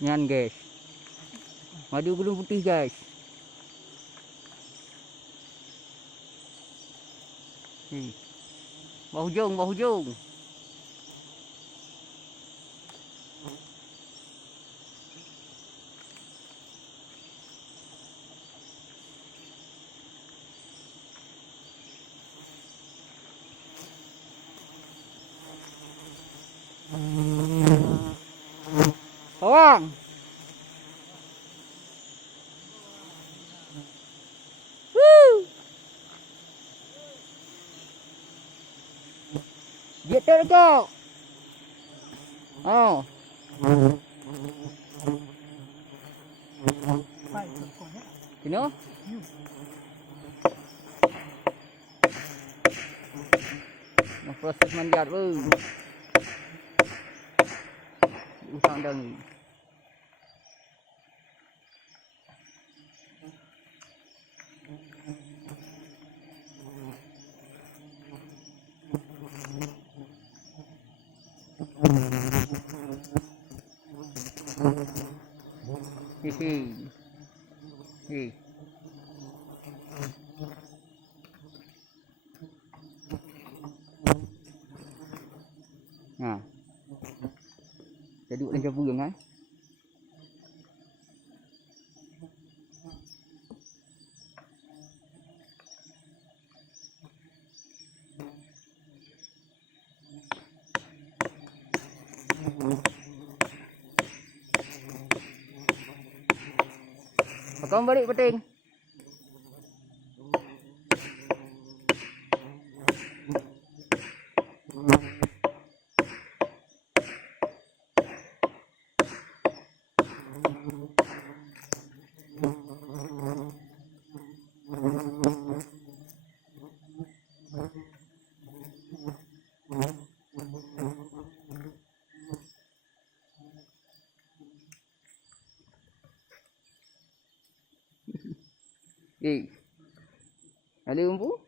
Nyan guys. Madu gulung putih guys. Bawah hujung, bawah hujung. Bawang. Woo. Dia tak kau. Oh. Kena? Nah, proses manjat tu. Usang dah ni. Hihi. Nah. Jadi duduk dalam jambu yang kan. Potong balik peting. Ada umbu?